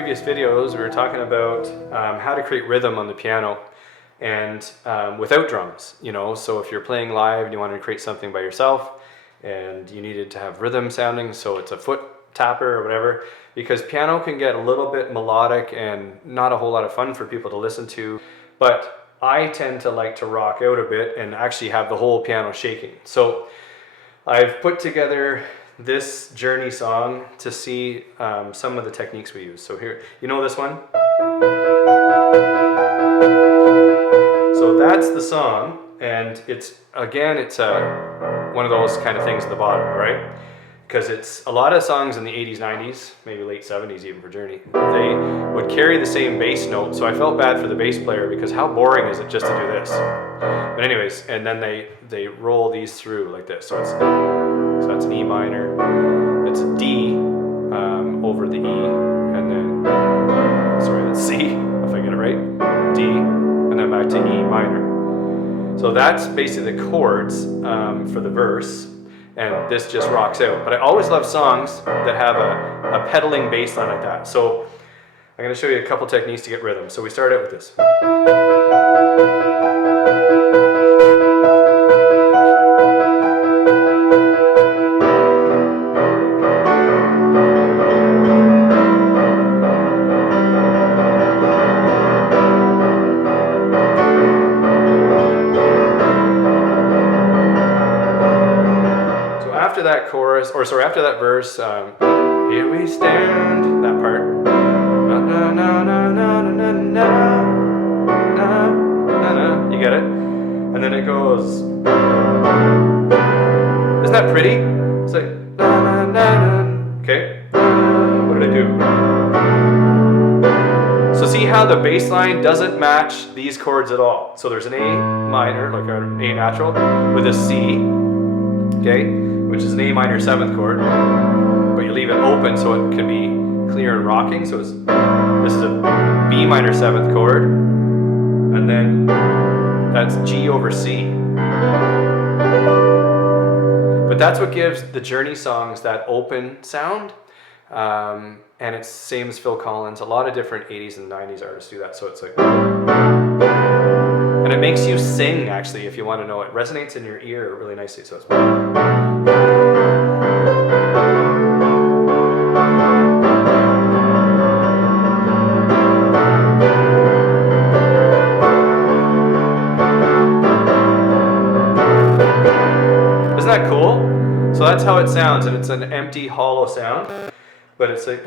previous videos, we were talking about how to create rhythm on the piano and without drums, you know. So if you're playing live and you wanted to create something by yourself and you needed to have rhythm sounding, so it's a foot tapper or whatever, because piano can get a little bit melodic and not a whole lot of fun for people to listen to, but I tend to like to rock out a bit and actually have the whole piano shaking. So I've put together this Journey song to see some of the techniques we use. So here, you know this one? So that's the song, and it's, again, it's one of those kind of things at the bottom, right? Because it's a lot of songs in the 80s, 90s, maybe late 70s even for Journey, they would carry the same bass note, so I felt bad for the bass player because how boring is it just to do this? But anyways, and then they roll these through like this. So that's an E minor, it's a D over the E, and then, sorry, that's C, if I get it right, D, and then back to E minor. So that's basically the chords for the verse, and this just rocks out. But I always love songs that have a pedaling bass line like that. So I'm going to show you a couple techniques to get rhythm. So we start out with this. After that chorus, or sorry, after that verse, here we stand, that part, na na na na na na na na na na, you get it? And then it goes, isn't that pretty? It's like, na na na na, okay, what did I do? So see how the bass line doesn't match these chords at all. So there's an A minor, like an A natural, with a C, okay, which is an A minor 7th chord, but you leave it open so it can be clear and rocking. So this is a B minor 7th chord, and then that's G over C. But that's what gives the Journey songs that open sound, and it's same as Phil Collins. A lot of different 80s and 90s artists do that, so it's like, and it makes you sing, actually, if you want to know. It resonates in your ear really nicely, so it's, isn't that cool? So that's how it sounds, and it's an empty, hollow sound, but it's like,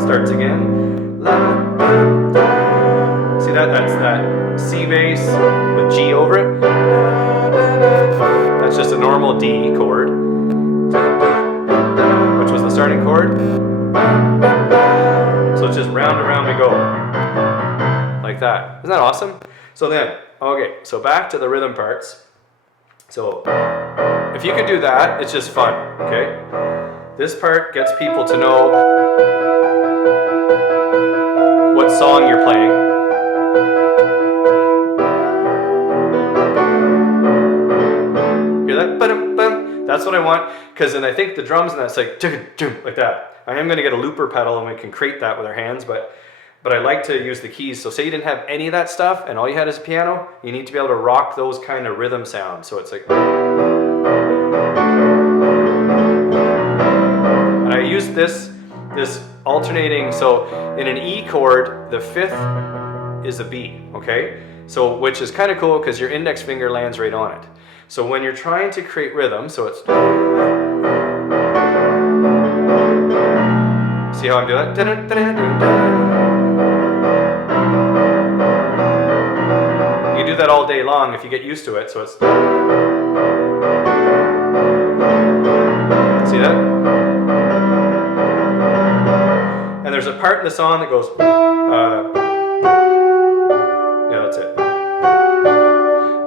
starts again. See that? That's that C bass with G over it. That's just a normal D chord, which was the starting chord. So it's just round and round we go, like that. Isn't that awesome? So then, okay, so back to the rhythm parts. So if you could do that, it's just fun, okay? This part gets people to know what song you're playing. Hear that? Ba-dum-bum. That's what I want, because then I think the drums and that's like that. I am going to get a looper pedal and we can create that with our hands, but I like to use the keys. So say you didn't have any of that stuff and all you had is a piano, you need to be able to rock those kind of rhythm sounds. So it's like, and I use this alternating, so in an E chord, the 5th is a B, okay? So, which is kind of cool because your index finger lands right on it. So when you're trying to create rhythm, so it's, see how I'm doing that? You do that all day long if you get used to it, so it's, see that? And there's a part in the song that goes, yeah, that's it.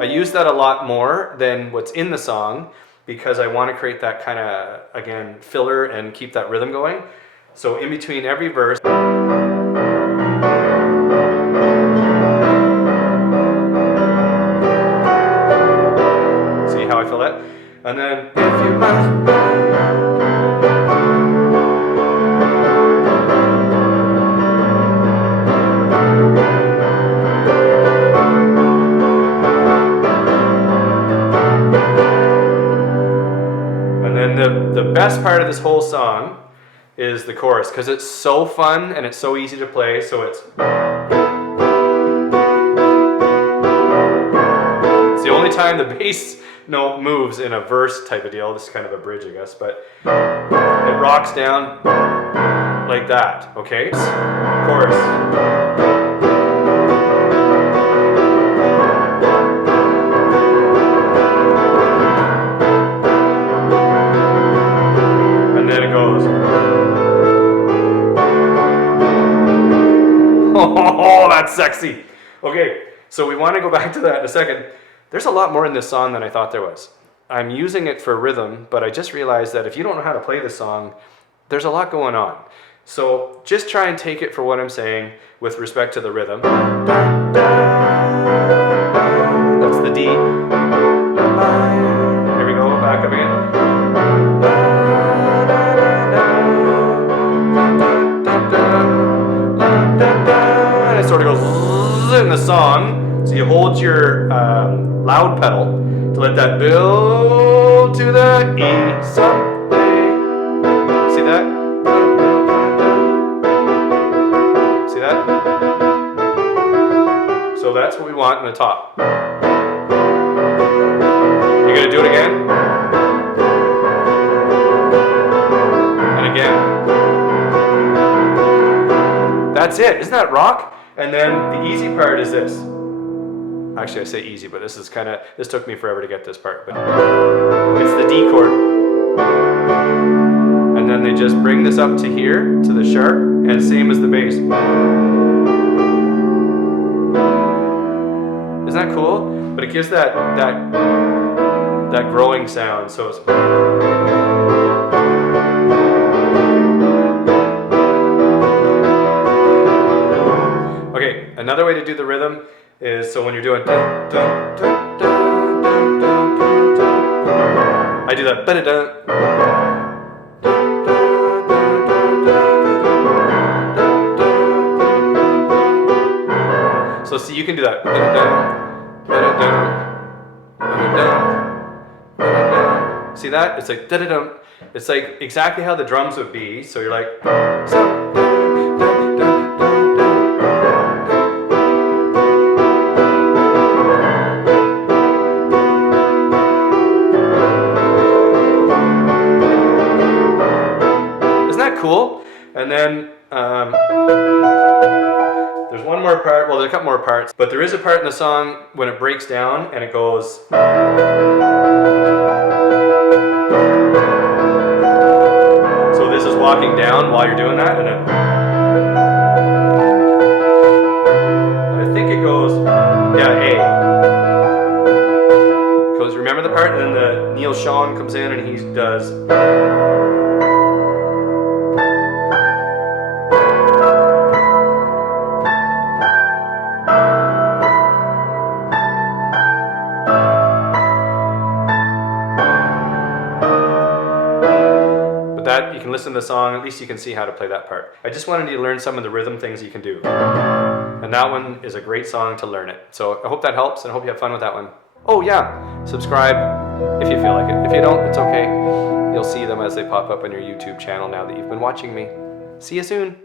I use that a lot more than what's in the song because I want to create that kind of, again, filler and keep that rhythm going. So in between every verse, see how I feel that? And then, if you must, best part of this whole song is the chorus, because it's so fun and it's so easy to play. So it's the only time the bass note moves in a verse type of deal. This is kind of a bridge, I guess, but it rocks down like that, okay? Chorus. And then it goes. Oh, that's sexy. Okay, so we want to go back to that in a second. There's a lot more in this song than I thought there was. I'm using it for rhythm, but I just realized that if you don't know how to play this song, there's a lot going on. So just try and take it for what I'm saying with respect to the rhythm. That's the D. Here we go, back up again. And it sort of goes in the song. So you hold your loud pedal to let that build to the E someday. See that? See that? So that's what we want in the top. You're going to do it again. And again. That's it. Isn't that rock? And then the easy part is this. Actually, I say easy, but this took me forever to get this part. But it's the D chord. And then they just bring this up to here, to the sharp, and same as the bass. Isn't that cool? But it gives that growing sound. So it's... Okay, another way to do the rhythm is, so when you're doing dun, dun, dun, dun, dun, dun, dun, dun, I do that ba-da-dun. So see, you can do that. See that? It's like da-da-dum. It's like exactly how the drums would be. So you're like. Cool. And then there's one more part. Well, there's a couple more parts, but there is a part in the song when it breaks down and it goes. So this is walking down while you're doing that, and I think it goes, yeah, A. Because remember the part, and then the Neil Sean comes in and he does. That you can listen to the song, at least you can see how to play that part. I just wanted you to learn some of the rhythm things you can do. And that one is a great song to learn it. So I hope that helps, and I hope you have fun with that one. Oh yeah, subscribe if you feel like it. If you don't, it's okay. You'll see them as they pop up on your YouTube channel now that you've been watching me. See you soon.